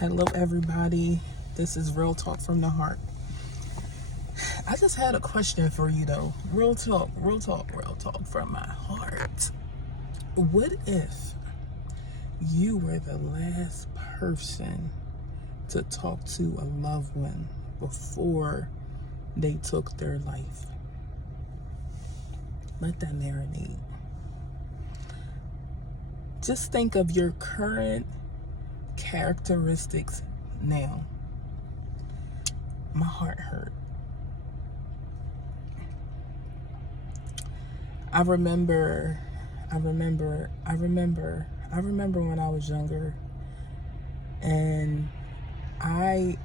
Hello, everybody. This is Real Talk from the Heart. I just had a question for you, though. Real talk from my heart. What if you were the last person to talk to a loved one before they took their life? Let that marinate. Just think of your current characteristics now. My heart hurt. I remember when I was younger, and I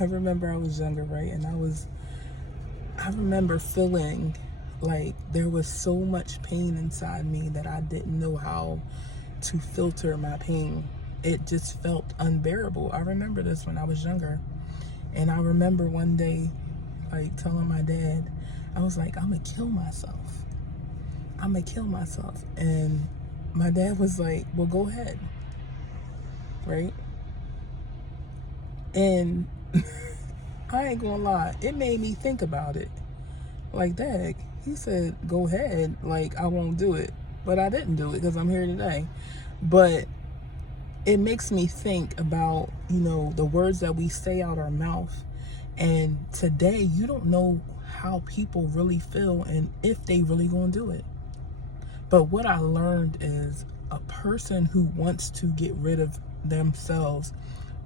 remember I was younger, right? And I remember feeling like there was so much pain inside me that I didn't know how to filter my pain. It just felt unbearable. I remember this when I was younger. And I remember one day, like, telling my dad, I was like, I'm gonna kill myself. And my dad was like, well, go ahead. Right? And I ain't gonna lie, it made me think about it. Like, Dad, he said, go ahead. Like, I won't do it. But I didn't do it because I'm here today. But it makes me think about, the words that we say out our mouth. And today, you don't know how people really feel and if they really gonna do it. But what I learned is a person who wants to get rid of themselves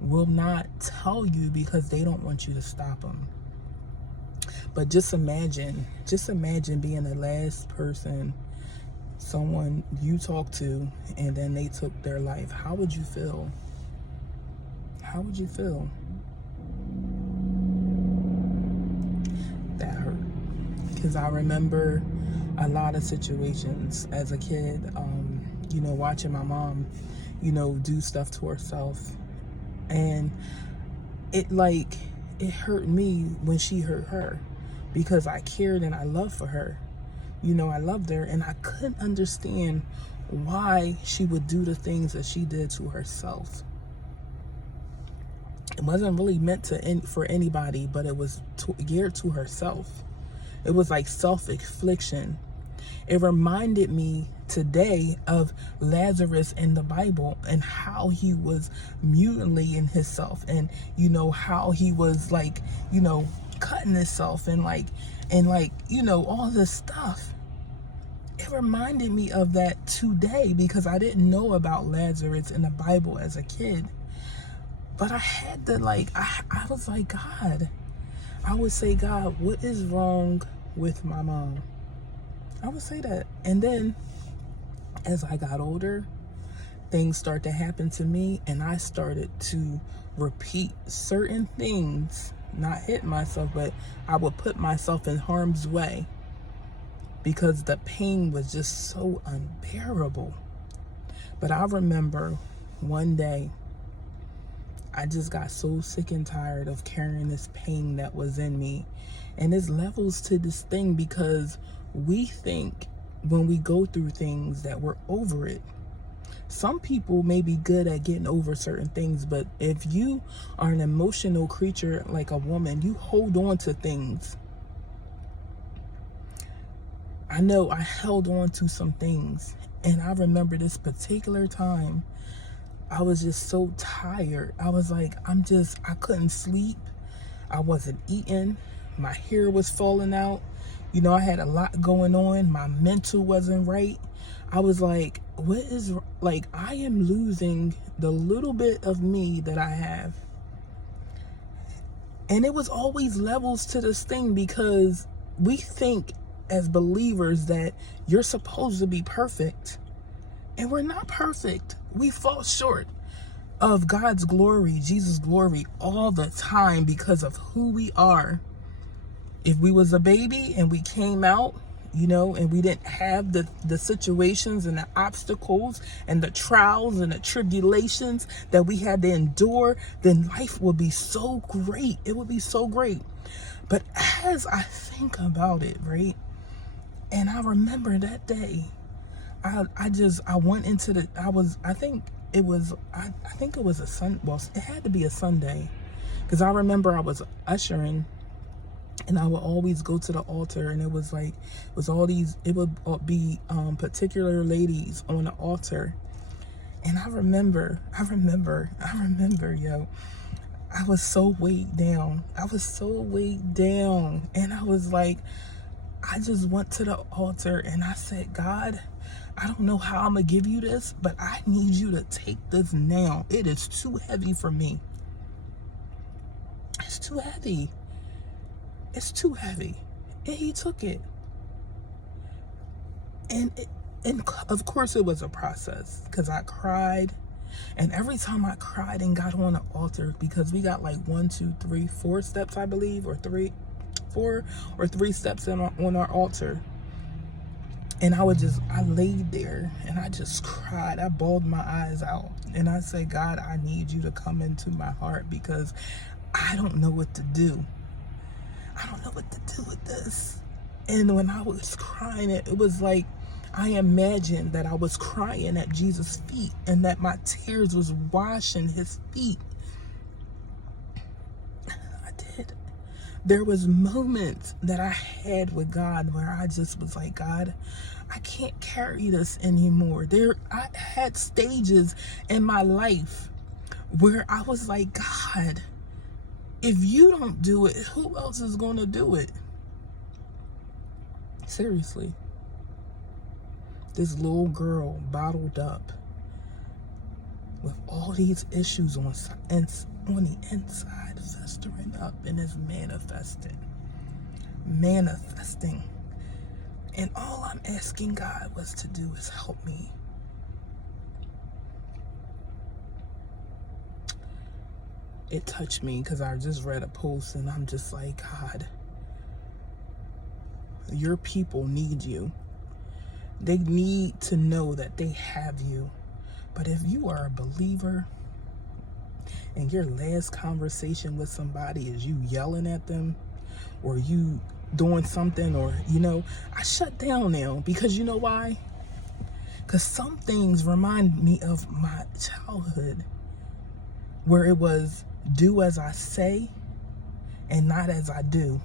will not tell you because they don't want you to stop them. But just imagine being the last person someone you talk to and then they took their life. How would you feel? That hurt. Because I remember a lot of situations as a kid, watching my mom, do stuff to herself. And it hurt me when she hurt her because I cared and I loved for her. I loved her, and I couldn't understand why she would do the things that she did to herself. It wasn't really meant for anybody, but it was geared to herself. It was like self-infliction. It reminded me today of Lazarus in the Bible and how he was mutilating himself, and how he was cutting himself and all this stuff. It reminded me of that today because I didn't know about Lazarus in the Bible as a kid. But I had to I was like, God, I would say, God, what is wrong with my mom? I would say that. And then as I got older, things started to happen to me, and I started to repeat certain things, not hit myself, but I would put myself in harm's way because the pain was just so unbearable. But I remember one day, I just got so sick and tired of carrying this pain that was in me. And there's levels to this thing because we think when we go through things that we're over it. Some people may be good at getting over certain things, but if you are an emotional creature like a woman, you hold on to things. I know I held on to some things, and I remember this particular time, I was just so tired. I was like, I couldn't sleep. I wasn't eating. My hair was falling out. I had a lot going on. My mental wasn't right. I was like, I am losing the little bit of me that I have. And it was always levels to this thing because we think as believers that you're supposed to be perfect. And we're not perfect. We fall short of God's glory, Jesus' glory, all the time because of who we are. If we was a baby and we came out, and we didn't have the situations and the obstacles and the trials and the tribulations that we had to endure, then life would be so great. It would be so great. But as I think about it, right, and I remember that day, I went into I think it was, I think it was a well, it had to be a Sunday, because I remember I was ushering, and I would always go to the altar, and it was all these, it would be particular ladies on the altar. And I remember, yo, I was so weighed down. And I was like, I just went to the altar and I said, God, I don't know how I'm going to give you this, but I need you to take this now. It is too heavy for me. It's too heavy. And he took it. And of course it was a process, because I cried. And every time I cried and got on the altar, because we got like 1, 2, 3, 4 steps, I believe, or 4 or 3 steps on our altar. And I laid there and I just cried. I bawled my eyes out. And I said, God, I need you to come into my heart, because I don't know what to do. I don't know what to do with this. And when I was crying, it was like, I imagined that I was crying at Jesus' feet and that my tears was washing his feet. I did. There was moments that I had with God where I just was like, God, I can't carry this anymore. I had stages in my life where I was like, God, if you don't do it, who else is going to do it? Seriously. This little girl bottled up with all these issues on the inside, festering up, and is manifesting. And all I'm asking God was to do is help me. It touched me, because I just read a post and I'm just like, God, your people need you. They need to know that they have you. But if you are a believer and your last conversation with somebody is you yelling at them, or you doing something, or, I shut down now, because you know why? Because some things remind me of my childhood, where it was do as I say and not as I do.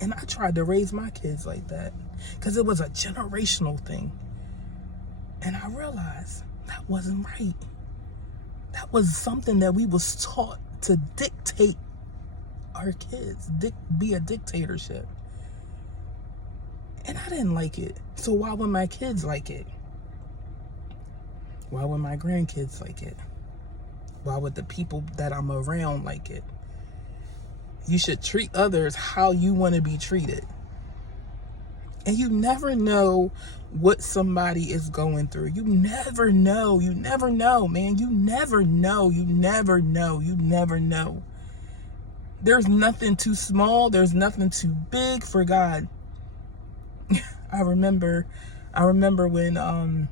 And I tried to raise my kids like that, because it was a generational thing. And I realized that wasn't right. That was something that we was taught to dictate our kids, be a dictatorship. And I didn't like it. So why would my kids like it? Why would my grandkids like it? Why would the people that I'm around like it? You should treat others how you want to be treated. And you never know what somebody is going through. You never know, man. You never know. There's nothing too small. There's nothing too big for God. I remember when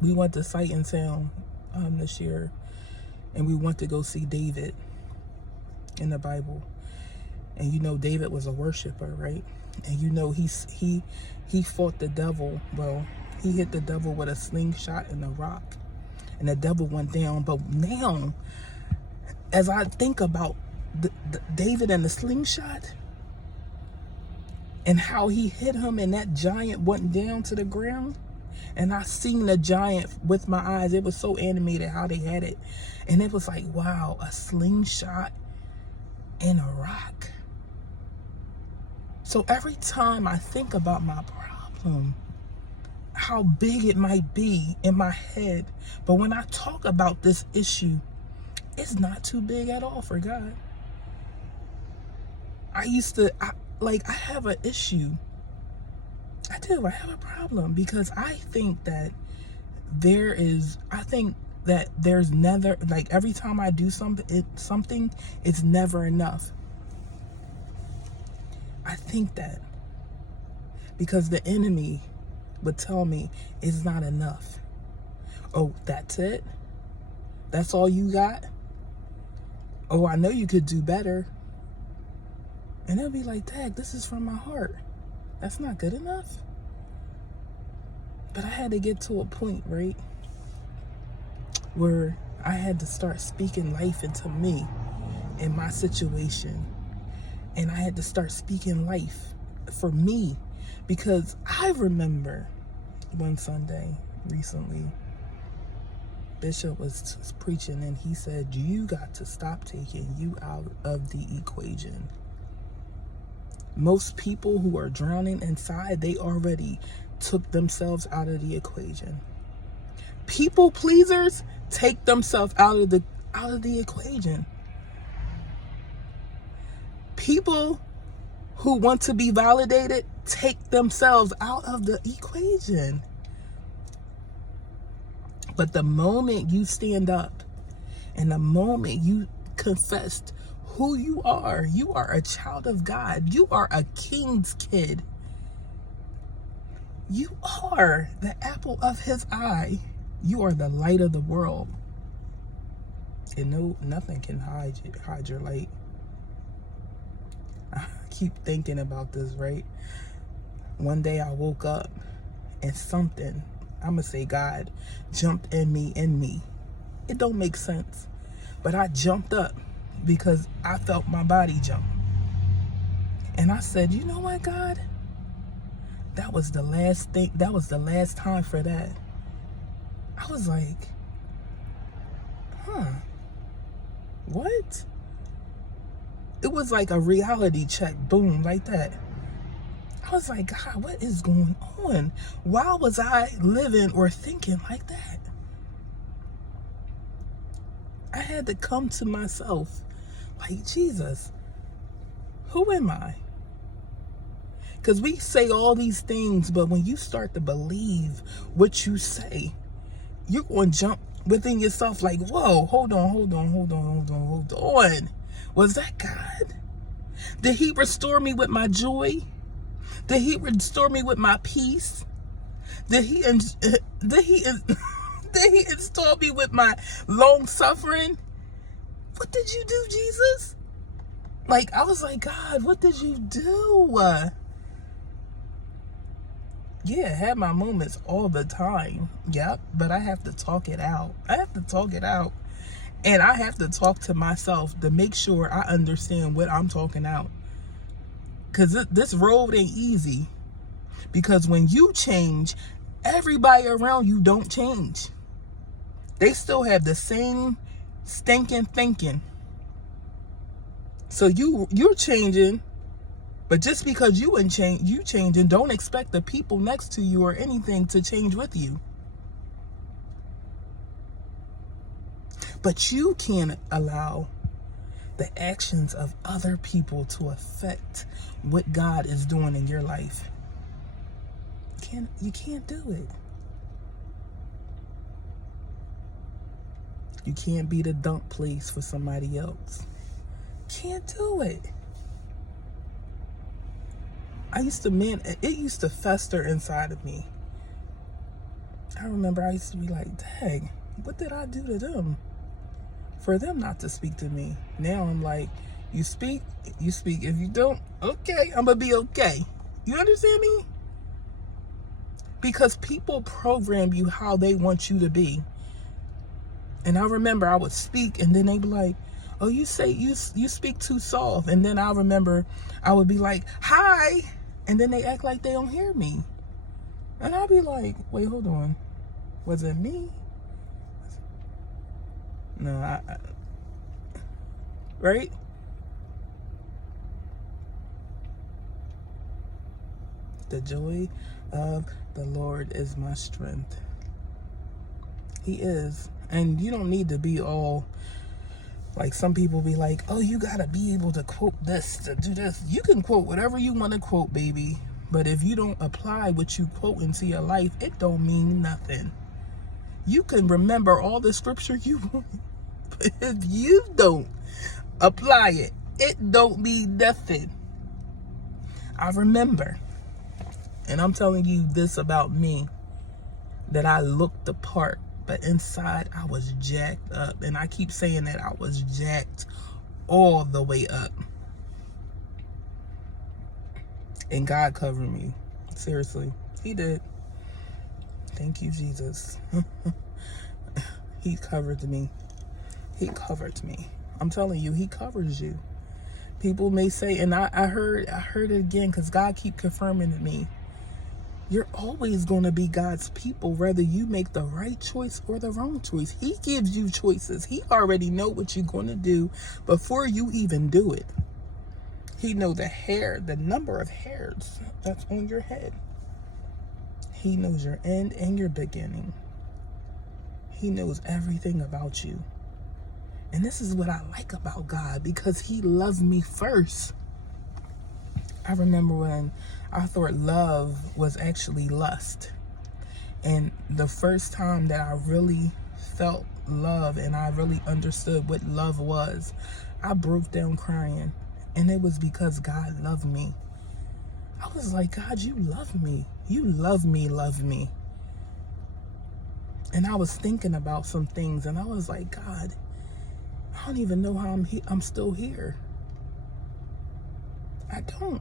we went to Sight and Sound this year, and we went to go see David in the Bible. And David was a worshiper, right? And he fought the devil. Well, he hit the devil with a slingshot and a rock, and the devil went down. But now, as I think about the David and the slingshot, and how he hit him, and that giant went down to the ground, and I seen the giant with my eyes. It was so animated how they had it, and it was like, wow, a slingshot and a rock. So every time I think about my problem, how big it might be in my head, but when I talk about this issue, it's not too big at all for God. I have an issue. I have a problem, because I think that there's never, every time I do something, it's never enough. I think that because the enemy would tell me it's not enough. Oh, that's it? That's all you got? Oh, I know you could do better. And they'll be like, Dad, this is from my heart. That's not good enough. But I had to get to a point, right, where I had to start speaking life into me in my situation. And I had to start speaking life for me, because I remember one Sunday recently, Bishop was preaching, and he said, you got to stop taking you out of the equation. Most people who are drowning inside, they already took themselves out of the equation. People pleasers take themselves out of the equation. People who want to be validated take themselves out of the equation. But the moment you stand up and the moment you confess who you are a child of God. You are a king's kid. You are the apple of his eye. You are the light of the world. And nothing can hide your light. I keep thinking about this, right? One day I woke up and something, I'm going to say God, jumped in me. It don't make sense. But I jumped up because I felt my body jump. And I said, you know what, God? That was the last thing. That was the last time for that. I was like, what? It was like a reality check. Boom, like that. I was like, God, what is going on? Why was I living or thinking like that? I had to come to myself like, Jesus, who am I? Because we say all these things, but when you start to believe what you say, you're going to jump within yourself like, whoa, hold on. Was that God? Did he restore me with my joy? Did he restore me with my peace? Did he install me with my long suffering? What did you do, Jesus? Like, I was like, God, what did you do? Yeah, I had my moments all the time. Yep, but I have to talk it out. And I have to talk to myself to make sure I understand what I'm talking out. Because this road ain't easy. Because when you change, everybody around you don't change. They still have the same stinking thinking. So you're changing, but just because you changing, don't expect the people next to you or anything to change with you. But you can't allow the actions of other people to affect what God is doing in your life. You can't do it. You can't be the dump place for somebody else. Can't do it. It used to fester inside of me. I remember I used to be like, dang, what did I do to them for them not to speak to me? Now I'm like, you speak. If you don't, okay, I'm gonna be okay. You understand me? Because people program you how they want you to be. And I remember I would speak, and then they'd be like, oh, you speak too soft. And then I remember I would be like, hi. And then they act like they don't hear me. And I'd be like, wait, hold on. Was it me? No, right? The joy of the Lord is my strength. He is. And you don't need to be all, like some people be like, oh, you gotta be able to quote this, to do this. You can quote whatever you want to quote, baby. But if you don't apply what you quote into your life, it don't mean nothing. You can remember all the scripture you want. But if you don't apply it, it don't mean nothing. I remember, and I'm telling you this about me, that I looked the part, but inside I was jacked up. And I keep saying that I was jacked all the way up. And God covered me. Seriously, he did. Thank you, Jesus. He covered me. He covered me. I'm telling you, he covers you. People may say, and I heard it again, because God keep confirming to me, you're always going to be God's people, whether you make the right choice or the wrong choice. He gives you choices. He already know what you're going to do before you even do it. He knows the number of hairs that's on your head. He knows your end and your beginning. He knows everything about you. And this is what I like about God, because he loved me first. I remember when I thought love was actually lust. And the first time that I really felt love and I really understood what love was, I broke down crying. And it was because God loved me. I was like, God, you love me. You love me, love me. And I was thinking about some things, and I was like, God, I don't even know how I'm still here. I don't.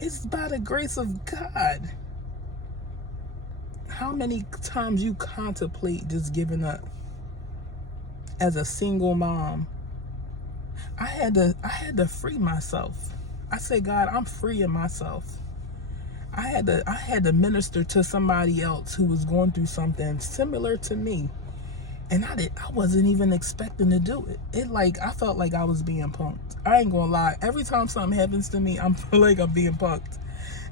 It's by the grace of God. How many times you contemplate just giving up? As a single mom, I had to free myself. I say, God, I'm freeing myself. I had to minister to somebody else who was going through something similar to me. And I wasn't even expecting to do it. I felt like I was being punked. I ain't gonna lie. Every time something happens to me, I feel like I'm being punked.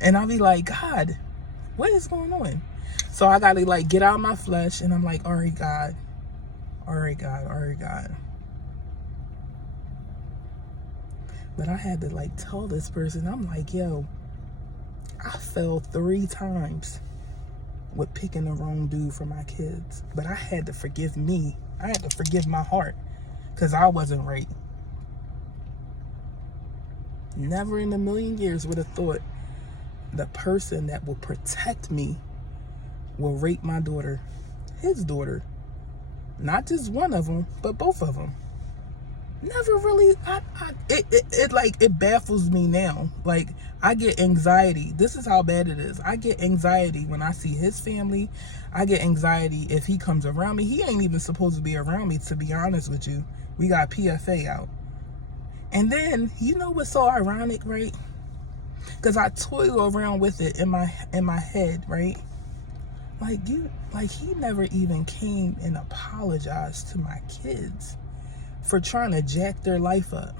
And I'll be like, God, what is going on? So I gotta get out of my flesh, and I'm like, all right, God. All right, God. All right, God. But I had to tell this person, I'm like, yo, I fell 3 times with picking the wrong dude for my kids. But I had to forgive me. I had to forgive my heart, because I wasn't right. Never in a million years would have thought the person that will protect me will rape my daughter, his daughter. Not just one of them, but both of them. Never really. It baffles me now. I get anxiety. This is how bad it is. I get anxiety when I see his family. I get anxiety if he comes around me. He ain't even supposed to be around me, to be honest with you. We got PFA out. And then, you know what's so ironic, right? Because I toil around with it in my head, right? He never even came and apologized to my kids for trying to jack their life up.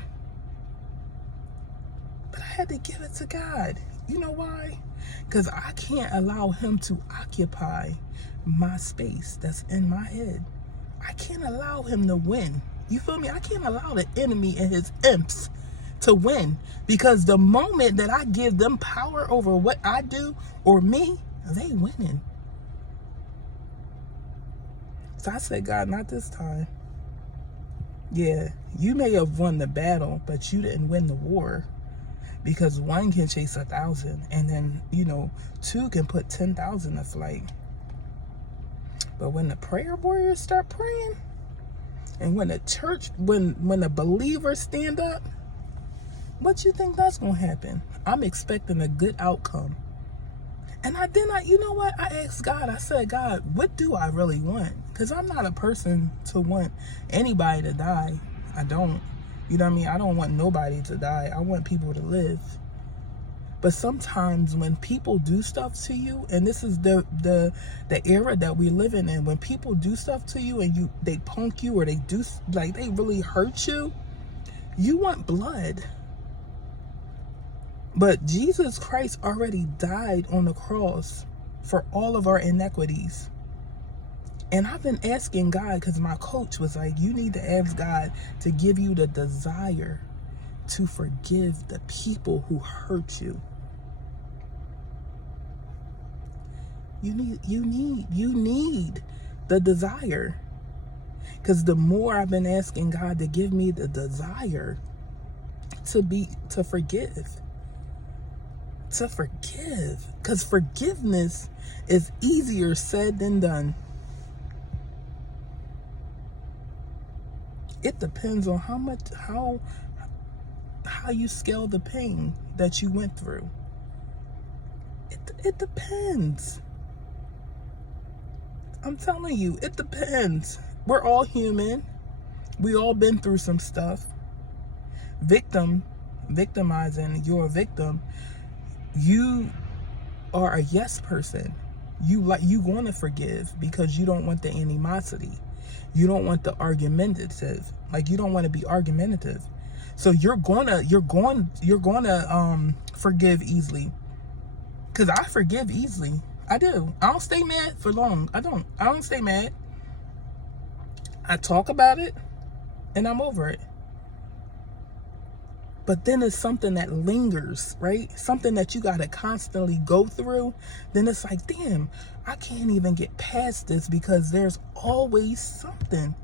But I had to give it to God. You know why? Because I can't allow him to occupy my space that's in my head. I can't allow him to win. You feel me? I can't allow the enemy and his imps to win. Because the moment that I give them power over what I do or me, they winning. So I said, God, not this time. Yeah, you may have won the battle, but you didn't win the war. Because 1 can chase 1,000, and then, 2 can put 10,000 to flight. But when the prayer warriors start praying, and when the church, when the believers stand up, what you think that's going to happen? I'm expecting a good outcome. And you know what? I asked God, I said, God, what do I really want? Because I'm not a person to want anybody to die. I don't. You know what I mean? I don't want nobody to die. I want people to live. But sometimes when people do stuff to you, and this is the era that we're living in, when people do stuff to you and they punk you, or they do, they really hurt you, you want blood. But Jesus Christ already died on the cross for all of our inequities. And I've been asking God, because my coach was like, you need to ask God to give you the desire to forgive the people who hurt you. You need the desire. Because the more I've been asking God to give me the desire to forgive. To forgive. Because forgiveness is easier said than done. It depends on how you scale the pain that you went through. It depends. I'm telling you, it depends. We're all human. We all been through some stuff. Victimizing, you're a victim. You are a yes person. You want to forgive because you don't want the animosity. You don't want the argumentative. Like, you don't want to be argumentative. So you're gonna forgive easily. Cause I forgive easily. I do. I don't stay mad for long. I don't stay mad. I talk about it and I'm over it. But then it's something that lingers, right? Something that you got to constantly go through. Then it's like, damn, I can't even get past this because there's always something.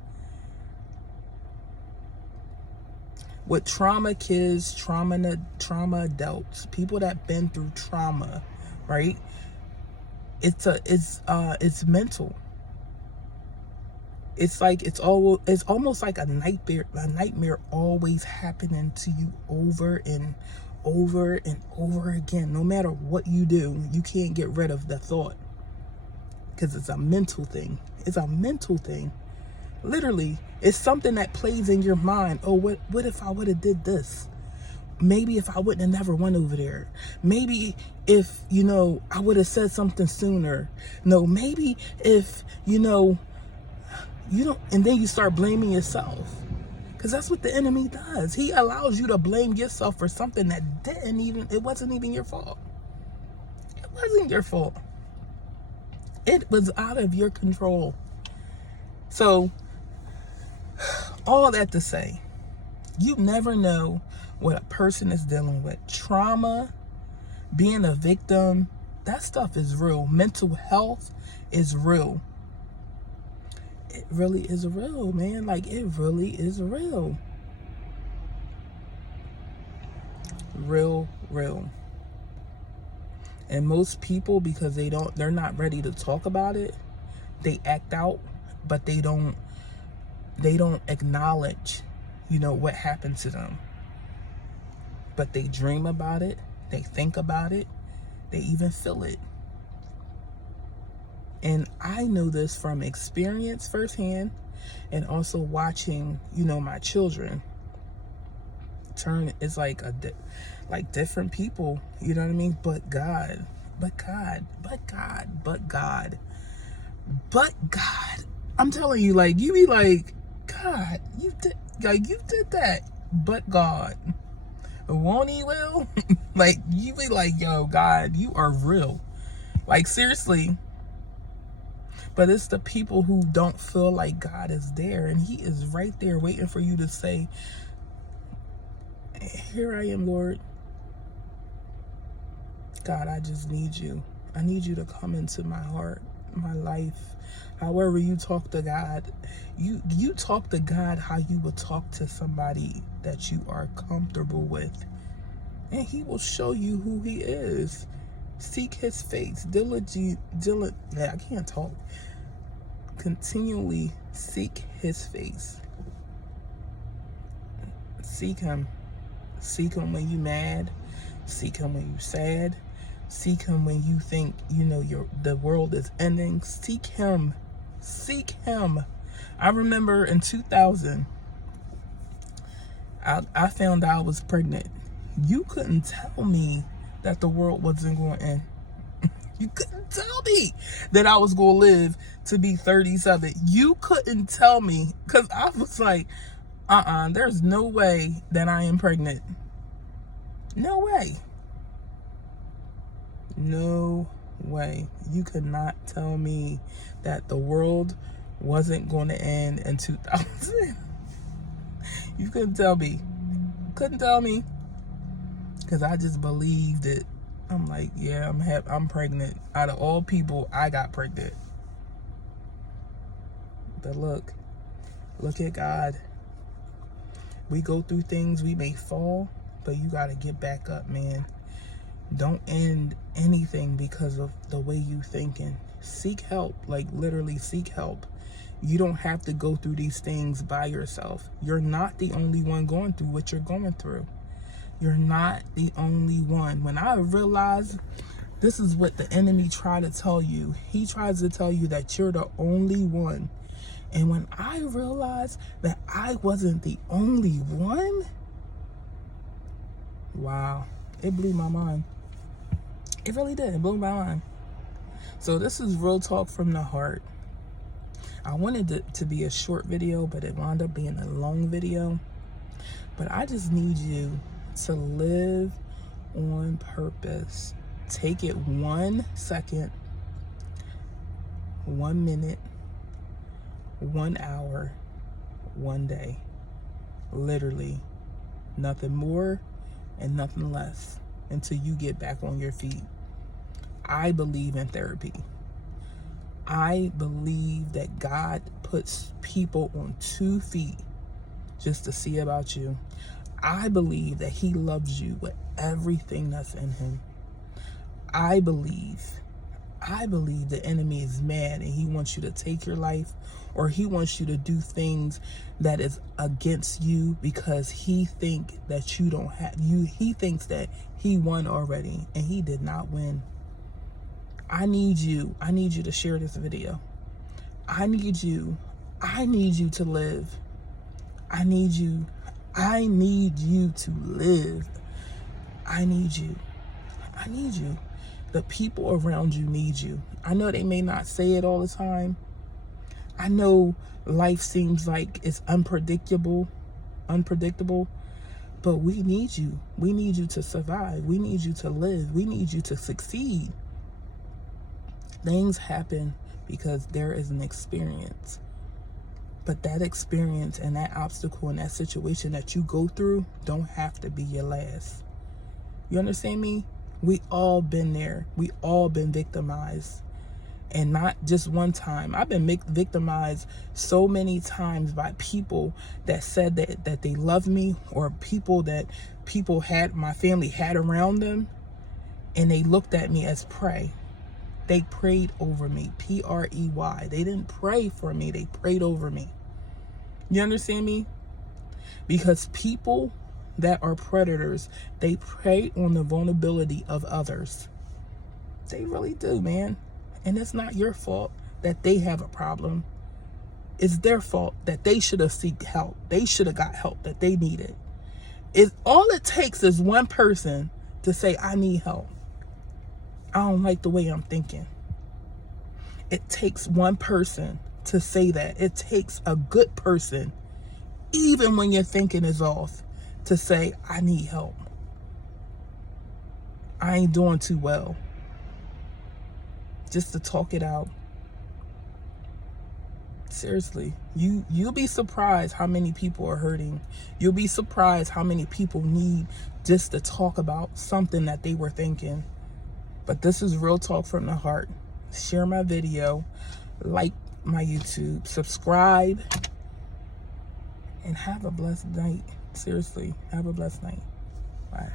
With trauma kids, trauma adults, people that been through trauma, right? It's mental. It's like it's almost like a nightmare always happening to you over and over and over again. No matter what you do, you can't get rid of the thought because it's a mental thing. It's a mental thing. Literally, it's something that plays in your mind. Oh, what if I would have did this? Maybe if I wouldn't have never went over there. Maybe if, I would have said something sooner. No, maybe if, you don't, and then you start blaming yourself. Because that's what the enemy does. He allows you to blame yourself for something that it wasn't even your fault. It wasn't your fault. It was out of your control. So, all that to say, you never know what a person is dealing with. Trauma, being a victim, that stuff is real. Mental health is real. It really is real, man. Like, it really is real. Real. And most people, because they're not ready to talk about it, they act out, but they don't acknowledge, what happened to them. But they dream about it, they think about it, they even feel it. And I know this from experience firsthand, and also watching, my children turn. It's like different people, you know what I mean? But God. I'm telling you, like, you be like, God, you did that, but God. Won't he will? Like, you be like, yo, God, you are real. Like, seriously. But it's the people who don't feel like God is there, and he is right there waiting for you to say, here I am, Lord. God, I just need you. I need you to come into my heart, my life. However you talk to God, you talk to God how you would talk to somebody that you are comfortable with. And he will show you who he is. Seek his face. I can't talk. Continually seek his face. Seek him. Seek him when you mad. Seek him when you sad. Seek him when you think, the world is ending. Seek him. Seek him. I remember in 2000, I found out I was pregnant. You couldn't tell me that the world wasn't going to end. You couldn't tell me that I was going to live to be 37. You couldn't tell me, because I was like, there's no way that I am pregnant. No way. No way. You could not tell me that the world wasn't going to end in 2000. You couldn't tell me. Couldn't tell me. Because I just believed it. I'm like, yeah, I'm pregnant. Out of all people, I got pregnant. But look at God. We go through things, we may fall, but you got to get back up, man. Don't end anything because of the way you thinking. Seek help, like literally seek help. You don't have to go through these things by yourself. You're not the only one going through what you're going through. You're not the only one. When I realized This is what the enemy tried to tell you. He tries to tell you that you're the only one. And when I realized that I wasn't the only one, wow, it blew my mind. It really did. It blew my mind. So this is real talk from the heart. I wanted it to be a short video, but it wound up being a long video. But I just need you to live on purpose. Take it 1 second, 1 minute, 1 hour, 1 day. Literally, nothing more and nothing less until you get back on your feet. I believe in therapy. I believe that God puts people on 2 feet just to see about you. I believe that he loves you with everything that's in him. I believe the enemy is mad and he wants you to take your life, or he wants you to do things that is against you because he thinks that you don't have you. He thinks that he won already, and he did not win. I need you to share this video. I need you to live. I need you to live. I need you. The people around you need you. I know they may not say it all the time. I know life seems like it's unpredictable, but we need you. We need you to survive. We need you to live. We need you to succeed. Things happen because there is an experience. But that experience and that obstacle and that situation that you go through don't have to be your last. You understand me? We all been there. We all been victimized. And not just one time. I've been victimized so many times by people that said that they love me, or people that my family had around them, and they looked at me as prey. They prayed over me. P-R-E-Y. They didn't pray for me. They prayed over me. You understand me? Because people that are predators, they prey on the vulnerability of others. They really do, man. And it's not your fault that they have a problem. It's their fault that they should have sought help. They should have got help that they needed. All it takes is one person to say, I need help. I don't like the way I'm thinking. It takes one person to say that. It takes a good person, even when your thinking is off, to say, I need help. I ain't doing too well. Just to talk it out. Seriously, you'll be surprised how many people are hurting. You'll be surprised how many people need just to talk about something that they were thinking. But this is real talk from the heart. Share my video, like my YouTube, subscribe, and have a blessed night. Seriously, have a blessed night. Bye.